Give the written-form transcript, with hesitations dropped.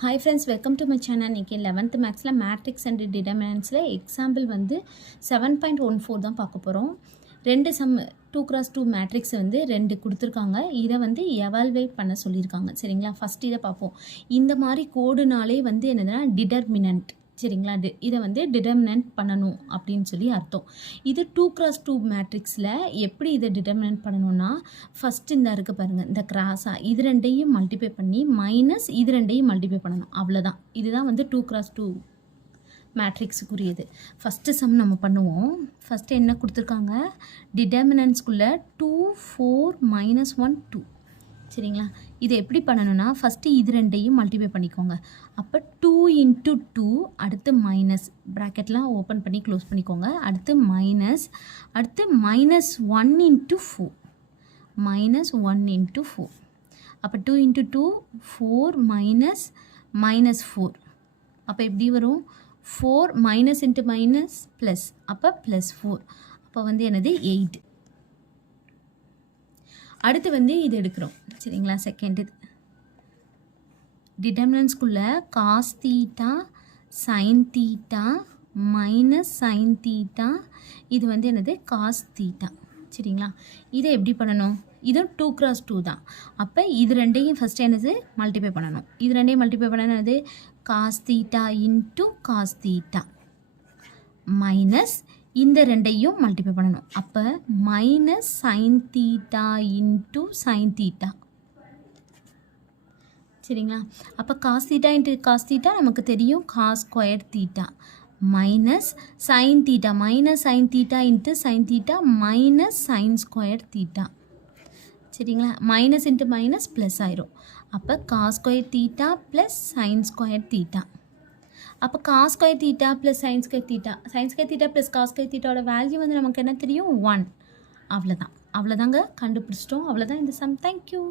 Hi friends, welcome to my channel. இன்றைக்கி 11th மேக்ஸில் matrix and டிடர்மினன்ட்ஸில் example வந்து 7.14 தான் பார்க்க போகிறோம். 2 சம் 2x2 மேட்ரிக்ஸ் வந்து 2 கொடுத்துருக்காங்க. இதை வந்து எவால்வேட் பண்ண சொல்லியிருக்காங்க. சரிங்களா? ஃபஸ்ட் இதை பார்ப்போம். இந்த மாதிரி கோடுனாலே வந்து என்னதுன்னா டிடர்மினன்ட். சரிங்களா? இதை வந்து டிடர்மினன்ட் பண்ணணும் அப்படின்னு சொல்லி அர்த்தம். இது 2x2 மேட்ரிக்ஸில் எப்படி இதை டிடர்மினன்ட் பண்ணணும்னா, ஃபஸ்ட்டு இந்த இருக்குது பாருங்கள், இந்த கிராஸாக இது ரெண்டையும் மல்டிப்ளை பண்ணி மைனஸ் இது ரெண்டையும் மல்டிப்ளை பண்ணணும். அவ்வளோதான். இதுதான் வந்து 2x2 மேட்ரிக்ஸுக்குரியது. ஃபஸ்ட்டு சம் நம்ம பண்ணுவோம். ஃபஸ்ட்டு என்ன கொடுத்துருக்காங்க, டிடர்மினன்ட்ஸ்குள்ளே 2 4 -1 2. சரிங்களா? இதை எப்படி பண்ணணும்னா, ஃபஸ்ட்டு இது ரெண்டையும் மல்டிப்ளை பண்ணிக்கோங்க. அப்போ 2 × 2 அடுத்து மைனஸ், ப்ராக்கெட்லாம் ஓப்பன் பண்ணி க்ளோஸ் பண்ணிக்கோங்க. அடுத்து மைனஸ், அடுத்து -1 × 4, -1 × 4. அப்போ 2 × 2 4 -4. அப்போ எப்படி வரும், 4 -× ப்ளஸ், அப்போ +4. அப்போ வந்து என்னது 8. அடுத்து வந்து இது எடுக்கிறோம். சரிங்களா? செகண்ட் இது டிடர்மினன்ட்ஸ்குள்ளே cos theta sine theta minus sine theta, இது வந்து என்னது காஸ் தீட்டா. சரிங்களா? இதை எப்படி பண்ணணும், இதுவும் 2x2 தான். அப்போ இது ரெண்டையும் ஃபஸ்ட்டு என்னது மல்டிப்ளை பண்ணணும். இது ரெண்டையும் மல்டிப்ளை பண்ணது cos theta into cos theta minus இந்த ரெண்டையும் மல்டிப்ளை பண்ணணும். அப்போ minus sine theta into sine theta. சரிங்களா? அப்போ cos theta into cos theta நமக்கு தெரியும், cos square theta minus sine theta minus sine theta into sine theta minus sine square theta. சரிங்களா? Minus into minus plus ஆயிரும். அப்போ cos square theta plus sine square theta. அப்போ cos square theta plus sine square theta, sine square theta plus cos square தீட்டாவோட value வந்து நமக்கு என்ன தெரியும், 1. அவ்வளோதாங்க, கண்டுபிடிச்சிட்டோம். அவ்வளோதான் இந்த சம். தேங்க்யூ.